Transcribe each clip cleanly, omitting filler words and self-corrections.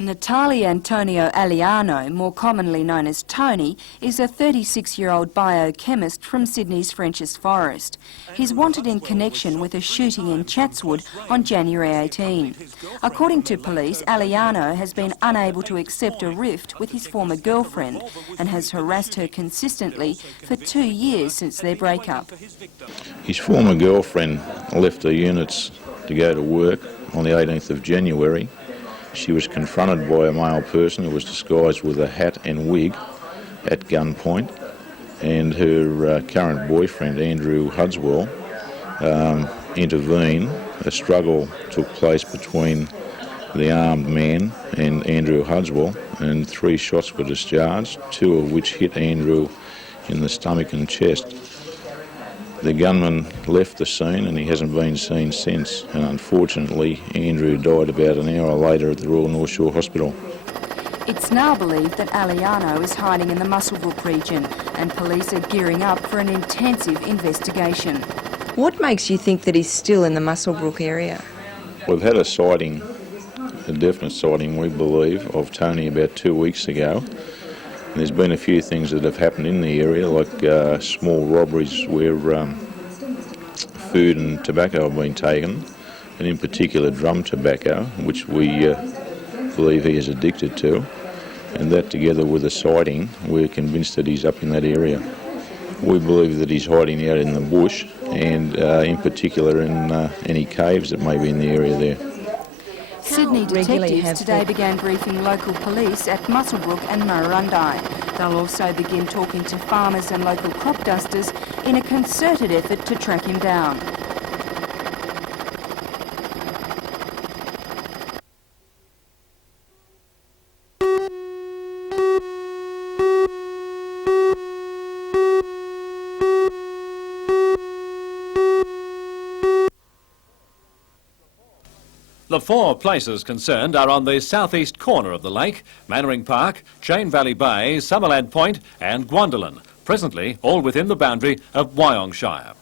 Natali Antonio Aliano, more commonly known as Tony, is a 36-year-old biochemist from Sydney's Frenchs Forest. He's wanted in connection with a shooting in Chatswood on January 18. According to police, Aliano has been unable to accept a rift with his former girlfriend and has harassed her consistently for 2 years since their breakup. His former girlfriend left the units to go to work on the 18th of January. She was confronted by a male person who was disguised with a hat and wig at gunpoint, and her current boyfriend, Andrew Hudswell, intervened. A struggle took place between the armed man and Andrew Hudswell, and 3 shots were discharged, 2 of which hit Andrew in the stomach and chest. The gunman left the scene and he hasn't been seen since, and unfortunately Andrew died about an hour later at the Royal North Shore Hospital. It's now believed that Aliano is hiding in the Muswellbrook region and police are gearing up for an intensive investigation. What makes you think that he's still in the Muswellbrook area? We've had a sighting, a definite sighting we believe, of Tony about 2 weeks ago. There's been a few things that have happened in the area, like small robberies where food and tobacco have been taken, and in particular drum tobacco, which we believe he is addicted to. And that, together with a sighting, we're convinced that he's up in that area. We believe that he's hiding out in the bush, and in particular in any caves that may be in the area there. Sydney detectives today began briefing local police at Muswellbrook and Murrurundi. They'll also begin talking to farmers and local crop dusters in a concerted effort to track him down. The 4 places concerned are on the southeast corner of the lake: Mannering Park, Chain Valley Bay, Summerland Point and Gwendolyn, presently all within the boundary of Wyong Shire.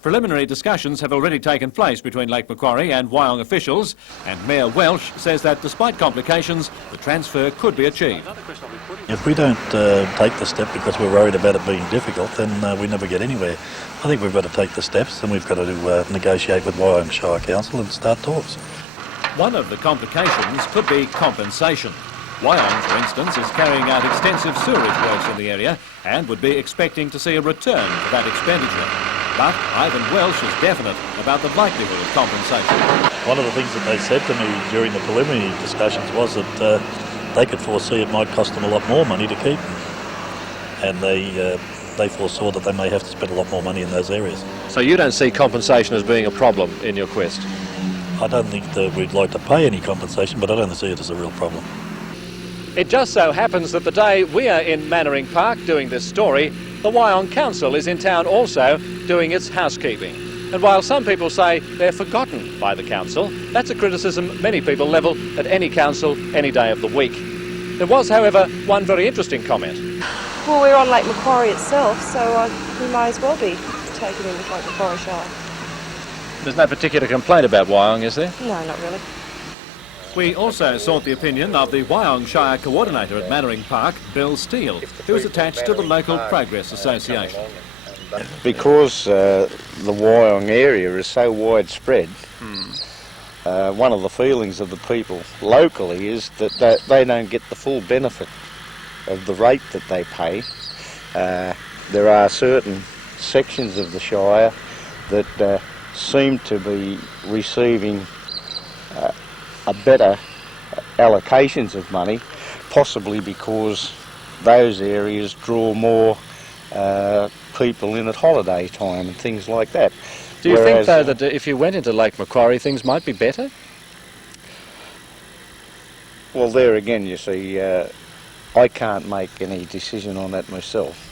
Preliminary discussions have already taken place between Lake Macquarie and Wyong officials, and Mayor Welsh says that despite complications, the transfer could be achieved. If we don't take the step because we're worried about it being difficult, then we never get anywhere. I think we've got to take the steps, and we've got to negotiate with Wyong Shire Council and start talks. One of the complications could be compensation. Wyong, for instance, is carrying out extensive sewerage works in the area and would be expecting to see a return for that expenditure. But Ivan Welsh is definite about the likelihood of compensation. One of the things that they said to me during the preliminary discussions was that they could foresee it might cost them a lot more money to keep them. And they foresaw that they may have to spend a lot more money in those areas. So you don't see compensation as being a problem in your quest? I don't think that we'd like to pay any compensation, but I don't see it as a real problem. It just so happens that the day we are in Mannering Park doing this story, the Wyong Council is in town also doing its housekeeping. And while some people say they're forgotten by the council, that's a criticism many people level at any council any day of the week. There was, however, one very interesting comment. Well, we're on Lake Macquarie itself, so we might as well be taken in with Lake Macquarie Shire. There's no particular complaint about Wyong, is there? No, not really. We also sought the opinion of the Wyong Shire Coordinator at Mannering Park, Bill Steele, who is attached to the Local Progress Association. Because the Wyong area is so widespread, one of the feelings of the people locally is that they don't get the full benefit of the rate that they pay. There are certain sections of the Shire that seem to be receiving a better allocations of money, possibly because those areas draw more people in at holiday time and things like that. Do you think, though, that if you went into Lake Macquarie, things might be better? Well, there again, you see, I can't make any decision on that myself.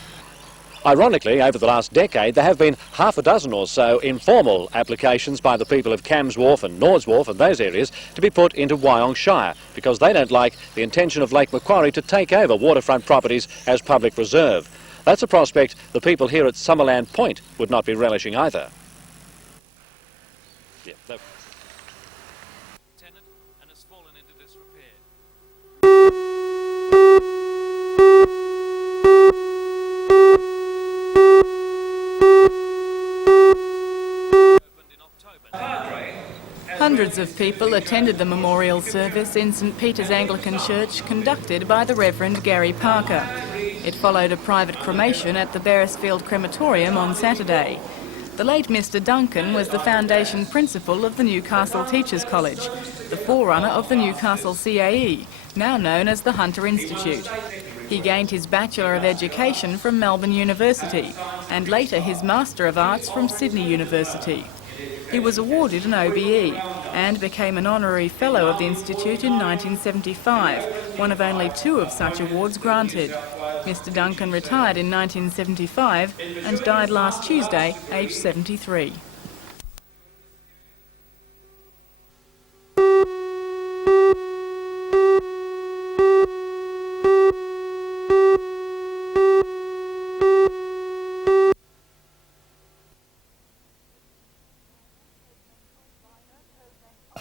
Ironically, over the last decade, there have been half a dozen or so informal applications by the people of Cams Wharf and Nords Wharf and those areas to be put into Wyong Shire because they don't like the intention of Lake Macquarie to take over waterfront properties as public reserve. That's a prospect the people here at Summerland Point would not be relishing either. Hundreds of people attended the memorial service in St Peter's Anglican Church conducted by the Reverend Gary Parker. It followed a private cremation at the Beresfield Crematorium on Saturday. The late Mr Duncan was the foundation principal of the Newcastle Teachers College, the forerunner of the Newcastle CAE, now known as the Hunter Institute. He gained his Bachelor of Education from Melbourne University and later his Master of Arts from Sydney University. He was awarded an OBE and became an honorary fellow of the Institute in 1975, one of only 2 of such awards granted. Mr Duncan retired in 1975 and died last Tuesday, aged 73.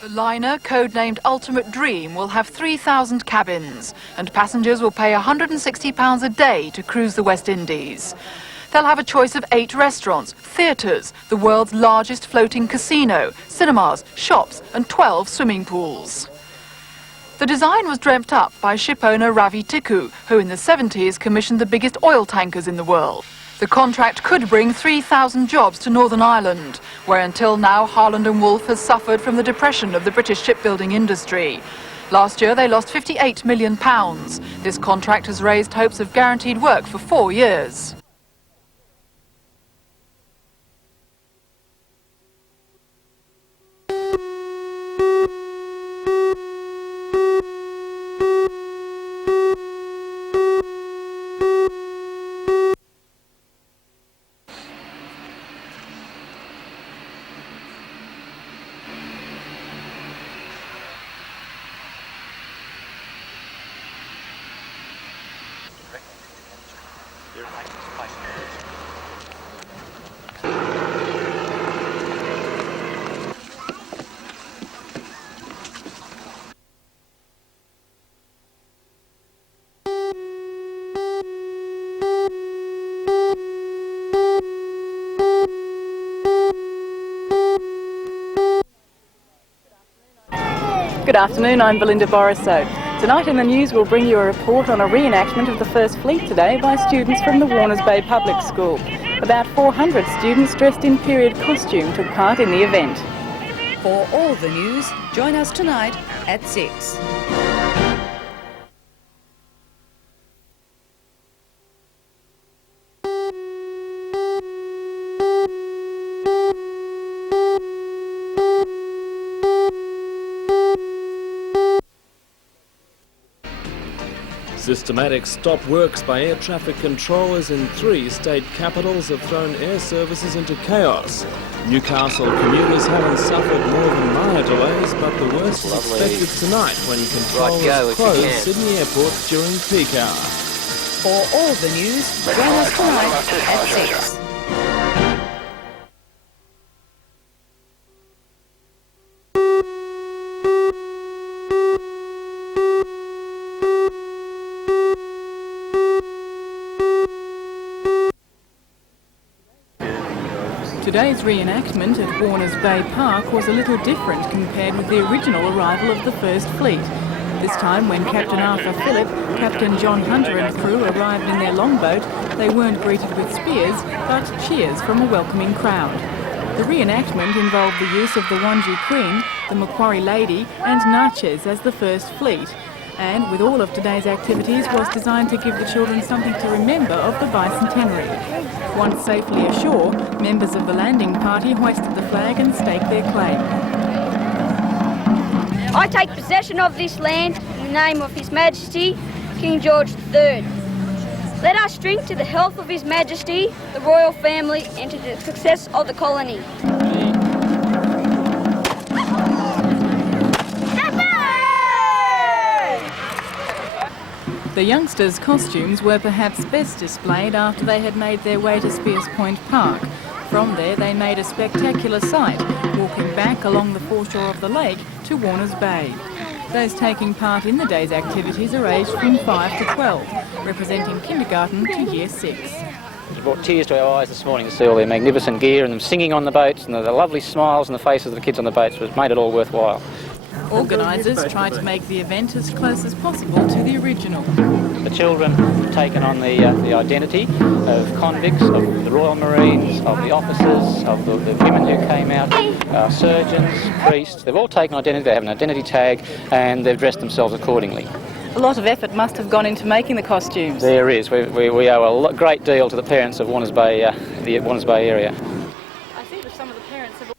The liner, codenamed Ultimate Dream, will have 3,000 cabins, and passengers will pay £160 a day to cruise the West Indies. They'll have a choice of 8 restaurants, theatres, the world's largest floating casino, cinemas, shops and 12 swimming pools. The design was dreamt up by ship owner Ravi Tikku, who in the 70s commissioned the biggest oil tankers in the world. The contract could bring 3,000 jobs to Northern Ireland, where until now Harland and Wolff has suffered from the depression of the British shipbuilding industry. Last year they lost £58 million. This contract has raised hopes of guaranteed work for 4 years. Good afternoon, I'm Belinda Borissow. Tonight in the news we'll bring you a report on a reenactment of the First Fleet today by students from the Warners Bay Public School. About 400 students dressed in period costume took part in the event. For all the news, join us tonight at 6. Systematic stop works by air traffic controllers in 3 state capitals have thrown air services into chaos. Newcastle commuters haven't suffered more than minor delays, but the worst is expected tonight when controllers close Sydney Airport during peak hour. For all the news, join us tonight at 6. Today's reenactment at Warners Bay Park was a little different compared with the original arrival of the First Fleet. This time when Captain Arthur Phillip, Captain John Hunter and crew arrived in their longboat, they weren't greeted with spears, but cheers from a welcoming crowd. The reenactment involved the use of the Wanji Queen, the Macquarie Lady and Natchez as the First Fleet, and with all of today's activities was designed to give the children something to remember of the Bicentennial. Once safely ashore, members of the landing party hoisted the flag and staked their claim. I take possession of this land in the name of His Majesty, King George III. Let us drink to the health of His Majesty, the royal family, and to the success of the colony. The youngsters' costumes were perhaps best displayed after they had made their way to Spears Point Park. From there they made a spectacular sight, walking back along the foreshore of the lake to Warners Bay. Those taking part in the day's activities are aged from 5 to 12, representing kindergarten to year 6. It brought tears to our eyes this morning to see all their magnificent gear and them singing on the boats, and the lovely smiles on the faces of the kids on the boats made it all worthwhile. Organisers tried to make the event as close as possible to the original. The children have taken on the identity of convicts, of the Royal Marines, of the officers, of the women who came out, surgeons, priests. They've all taken identity, they have an identity tag, and they've dressed themselves accordingly. A lot of effort must have gone into making the costumes. There is. We owe a great deal to the parents of Warners Bay, the Warners Bay area. I think that some of the parents have...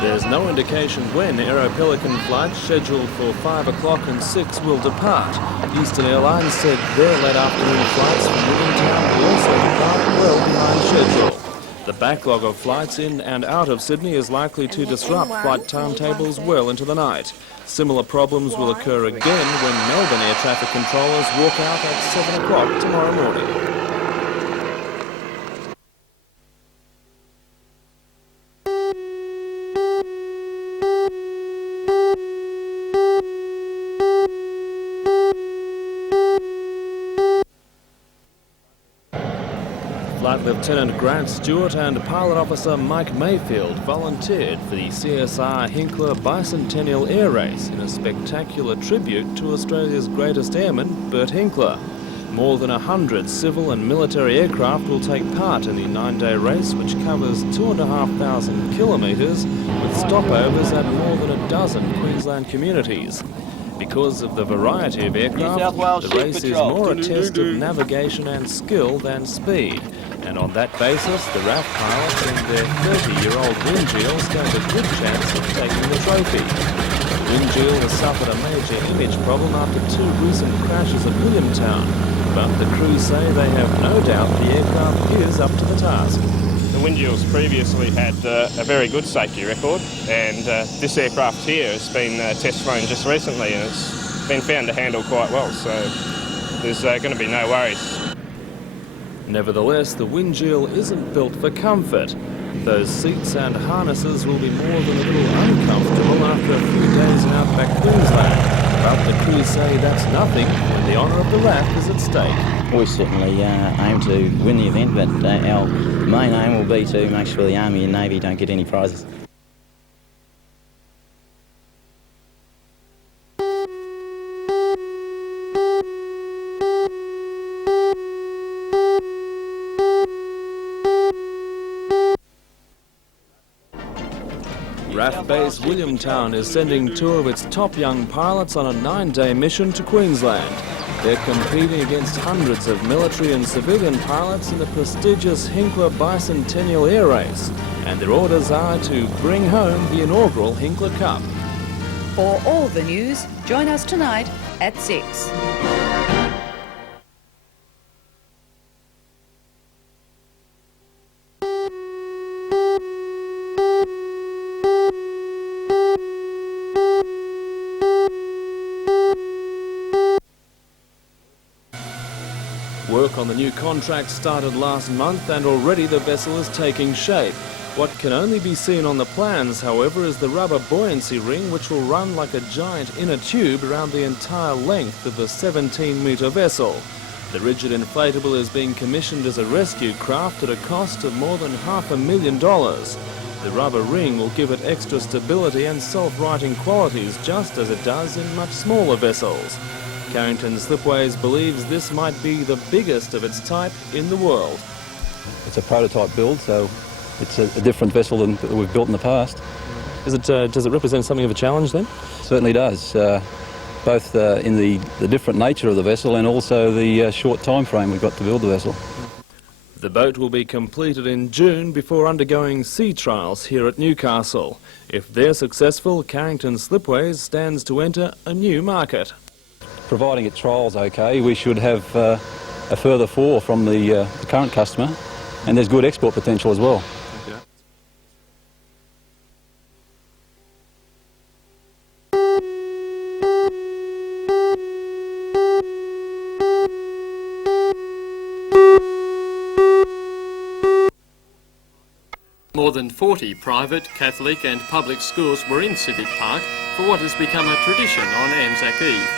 There's no indication when Aero Pelican flights scheduled for 5 o'clock and 6 will depart. Eastern Airlines said their late afternoon flights from Williamtown will also depart well behind schedule. The backlog of flights in and out of Sydney is likely to disrupt flight timetables well into the night. Similar problems will occur again when Melbourne air traffic controllers walk out at 7 o'clock tomorrow morning. Flight Lieutenant Grant Stewart and Pilot Officer Mike Mayfield volunteered for the CSR Hinkler Bicentennial Air Race in a spectacular tribute to Australia's greatest airman, Bert Hinkler. More than 100 civil and military aircraft will take part in the 9-day race, which covers 2,500 kilometres with stopovers at more than a dozen Queensland communities. Because of the variety of aircraft, the race is more a test of navigation and skill than speed. And on that basis, the RAAF pilots and their 30-year-old Windjiel stand a good chance of taking the trophy. Windjiel has suffered a major image problem after 2 recent crashes at Williamtown, but the crew say they have no doubt the aircraft is up to the task. The Windjiel's previously had a very good safety record, and this aircraft here has been test flown just recently and it's been found to handle quite well, so there's going to be no worries. Nevertheless, the Windjiel isn't built for comfort. Those seats and harnesses will be more than a little uncomfortable after a few days in outback Queensland. But the crew say that's nothing when the honour of the RAAF is at stake. We certainly aim to win the event, but our main aim will be to make sure the Army and Navy don't get any prizes. RAAF base Williamtown is sending 2 of its top young pilots on a 9-day mission to Queensland. They're competing against hundreds of military and civilian pilots in the prestigious Hinkler Bicentennial Air Race, and their orders are to bring home the inaugural Hinkler Cup. For all the news, join us tonight at 6. Work on the new contract started last month and already the vessel is taking shape. What can only be seen on the plans, however, is the rubber buoyancy ring, which will run like a giant inner tube around the entire length of the 17-metre vessel. The rigid inflatable is being commissioned as a rescue craft at a cost of more than $500,000. The rubber ring will give it extra stability and self-righting qualities, just as it does in much smaller vessels. Carrington Slipways believes this might be the biggest of its type in the world. It's a prototype build, so it's a different vessel than we've built in the past. Does it represent something of a challenge then? Certainly does, both in the different nature of the vessel and also the short time frame we've got to build the vessel. The boat will be completed in June before undergoing sea trials here at Newcastle. If they're successful, Carrington Slipways stands to enter a new market. Providing it trials okay, we should have a further 4 from the current customer, and there's good export potential as well. More than 40 private, Catholic and public schools were in Civic Park for what has become a tradition on Anzac Eve.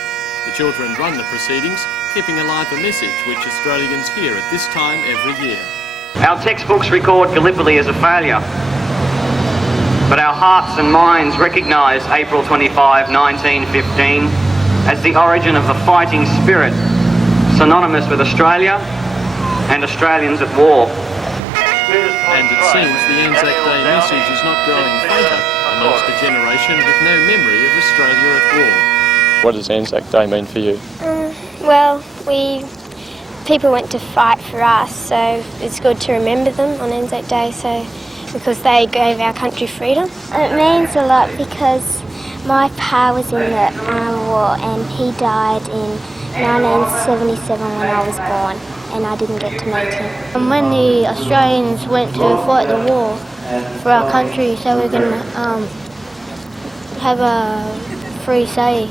The children run the proceedings, keeping alive a message which Australians hear at this time every year. Our textbooks record Gallipoli as a failure, but our hearts and minds recognise April 25, 1915 as the origin of the fighting spirit, synonymous with Australia and Australians at war. And it seems the Anzac Day message is not growing fainter amongst a generation with no memory of Australia at war. What does Anzac Day mean for you? Well, people went to fight for us, so it's good to remember them on Anzac Day, because they gave our country freedom. It means a lot because my pa was in the war and he died in 1977 when I was born, and I didn't get to meet him. And when the Australians went to fight the war for our country, so we can have a free say.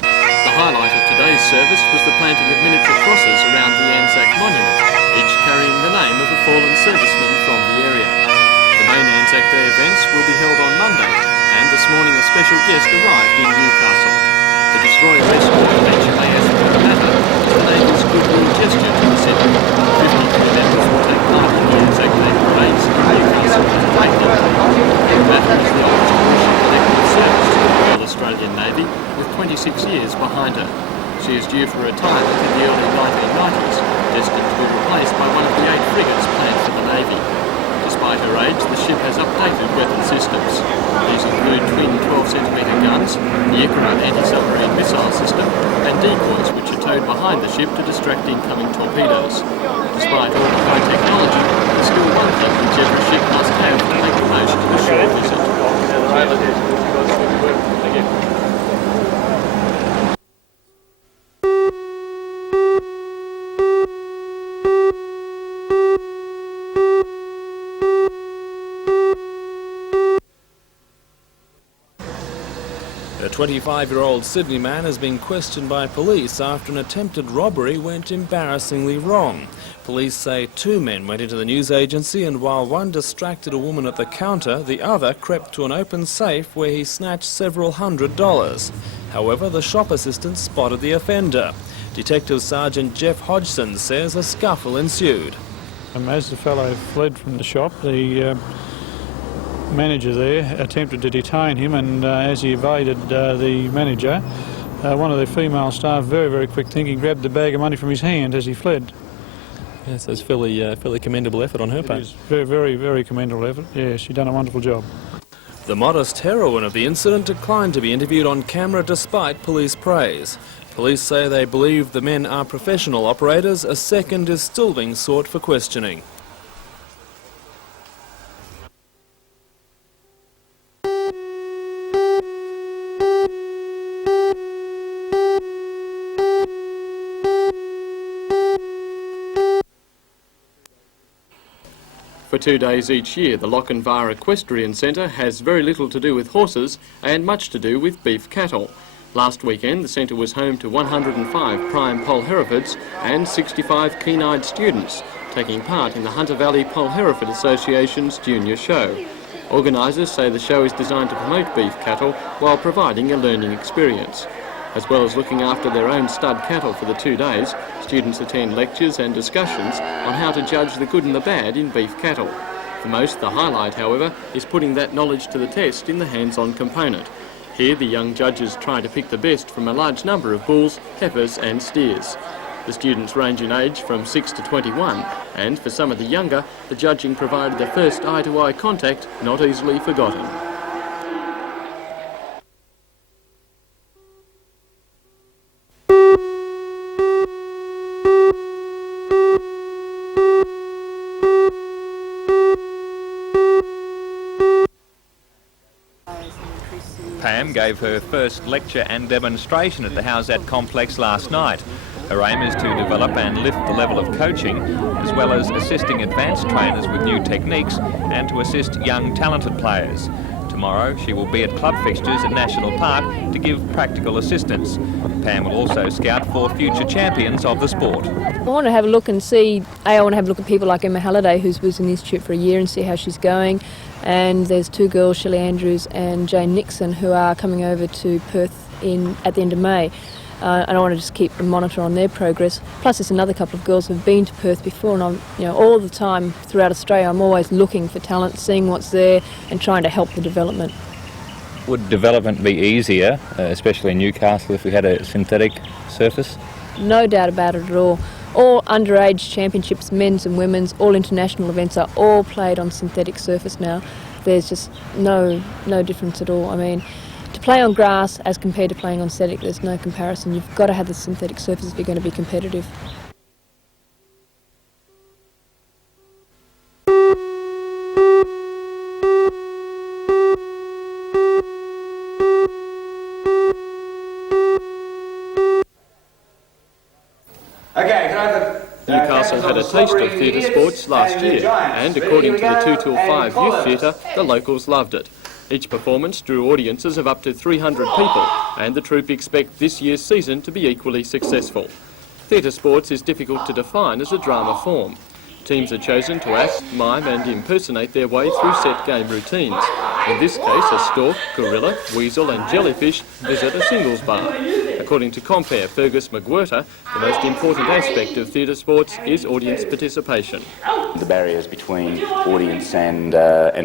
The highlight of today's service was the planting of miniature crosses around the Anzac monument, each carrying the name of a fallen serviceman from the area. The main Anzac Day events will be held on Monday, and this morning a special guest arrived in Newcastle. The destroyer rescue of HMAS Matter is the Navy's goodwill gesture to the city. 50 crew members will take part in the Anzac Day parades in Newcastle and Carrington. Matter is the oldest British collective service to the Royal Australian Navy, with 26 years behind her. She is due for retirement in the early 1990s, destined to be replaced by one of the 8 frigates planned for the Navy. Despite her age, the ship has updated weapon systems. These include twin 12cm guns, the Hinkler anti-submarine missile system, and decoys which are towed behind the ship to distract incoming torpedoes. Despite all the high technology, there's still one thing which every ship must have to make the most of a short visit. A 25-year-old Sydney man has been questioned by police after an attempted robbery went embarrassingly wrong. Police say 2 men went into the news agency, and while one distracted a woman at the counter, the other crept to an open safe where he snatched several $100s. However, the shop assistant spotted the offender. Detective Sergeant Jeff Hodgson says a scuffle ensued. As the fellow fled from the shop, the manager there attempted to detain him, and as he evaded the manager, one of the female staff, very, very quick thinking, grabbed the bag of money from his hand as he fled. Yes, that's fairly commendable effort on her part. It is very, very, very commendable effort. Yeah, she's done a wonderful job. The modest heroine of the incident declined to be interviewed on camera despite police praise. Police say they believe the men are professional operators. A second is still being sought for questioning. For 2 days each year, the Lochinvar Equestrian Centre has very little to do with horses and much to do with beef cattle. Last weekend, the centre was home to 105 prime Poll Herefords and 65 keen-eyed students, taking part in the Hunter Valley Poll Hereford Association's junior show. Organisers say the show is designed to promote beef cattle while providing a learning experience. As well as looking after their own stud cattle for the 2 days, students attend lectures and discussions on how to judge the good and the bad in beef cattle. For most, the highlight, however, is putting that knowledge to the test in the hands-on component. Here, the young judges try to pick the best from a large number of bulls, heifers and steers. The students range in age from 6 to 21, and for some of the younger, the judging provided the first eye-to-eye contact not easily forgotten. Pam gave her first lecture and demonstration at the Howsat complex last night. Her aim is to develop and lift the level of coaching, as well as assisting advanced trainers with new techniques and to assist young talented players. Tomorrow she will be at club fixtures at National Park to give practical assistance. Pam will also scout for future champions of the sport. I want to have a look and see, I want to have a look at people like Emma Halliday, who was in the Institute for a year, and see how she's going. And there's two girls, Shelley Andrews and Jane Nixon, who are coming over to Perth at the end of May. And I want to just keep a monitor on their progress. Plus there's another couple of girls who've been to Perth before, and I'm, all the time throughout Australia I'm always looking for talent, seeing what's there and trying to help the development. Would development be easier, especially in Newcastle, if we had a synthetic surface? No doubt about it at all. All underage championships, men's and women's, all international events are all played on synthetic surface now. There's just no difference at all. I mean, to play on grass as compared to playing on synthetic, there's no comparison. You've got to have the synthetic surface if you're going to be competitive. Newcastle had a taste of theatre sports last year, and according to the 2 till 5 youth theatre, the locals loved it. Each performance drew audiences of up to 300 people, and the troupe expect this year's season to be equally successful. Theatre sports is difficult to define as a drama form. Teams are chosen to act, mime and impersonate their way through set game routines. In this case, a stork, gorilla, weasel and jellyfish visit a singles bar. According to compere Fergus McWhirter, the most important aspect of theatre sports is audience participation. The barriers between audience and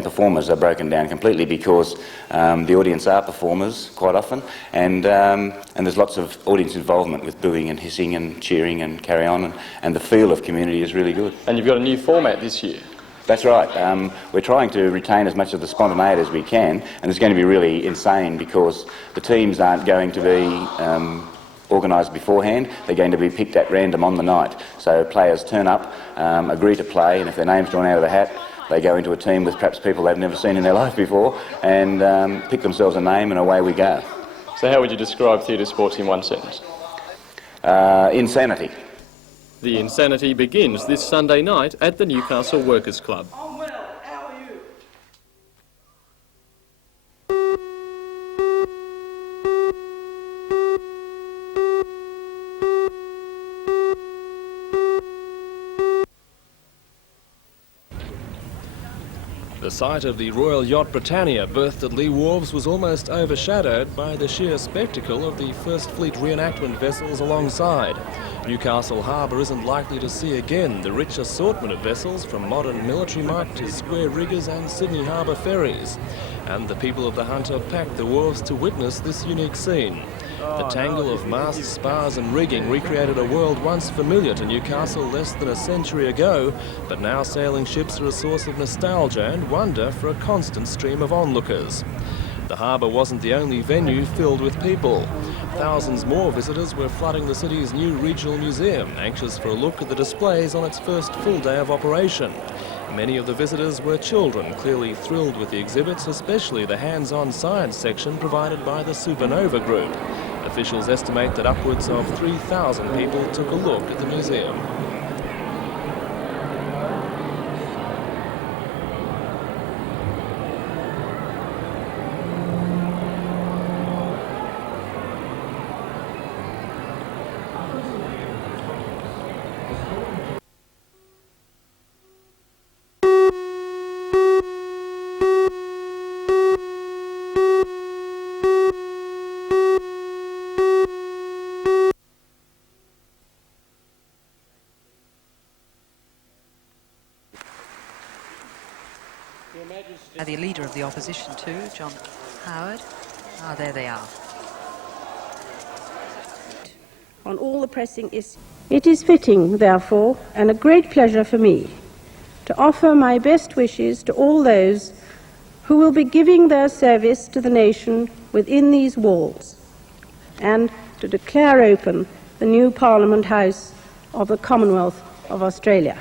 performers are broken down completely because the audience are performers quite often, and there's lots of audience involvement with booing and hissing and cheering and carry on, and the feel of community is really good. And you've got a new format this year. That's right. We're trying to retain as much of the spontaneity as we can, and it's going to be really insane because the teams aren't going to be organised beforehand. They're going to be picked at random on the night. So players turn up, agree to play, and if their name's drawn out of the hat, they go into a team with perhaps people they've never seen in their life before and pick themselves a name, and away we go. So how would you describe theatre sports in one sentence? Insanity. The insanity begins this Sunday night at the Newcastle Workers' Club. The sight of the Royal Yacht Britannia berthed at Lee Wharves was almost overshadowed by the sheer spectacle of the First Fleet reenactment vessels alongside. Newcastle Harbour isn't likely to see again the rich assortment of vessels from modern military might to square riggers and Sydney Harbour ferries. And the people of the Hunt have packed the wharves to witness this unique scene. The tangle of masts, spars and rigging recreated a world once familiar to Newcastle less than a century ago, but now sailing ships are a source of nostalgia and wonder for a constant stream of onlookers. The harbour wasn't the only venue filled with people. Thousands more visitors were flooding the city's new regional museum, anxious for a look at the displays on its first full day of operation. Many of the visitors were children, clearly thrilled with the exhibits, especially the hands-on science section provided by the Supernova Group. Officials estimate that upwards of 3,000 people took a look at the museum. The leader of the opposition too, John Howard. Ah, there they are. On all the pressing issues. It is fitting, therefore, and a great pleasure for me to offer my best wishes to all those who will be giving their service to the nation within these walls, and to declare open the new Parliament House of the Commonwealth of Australia.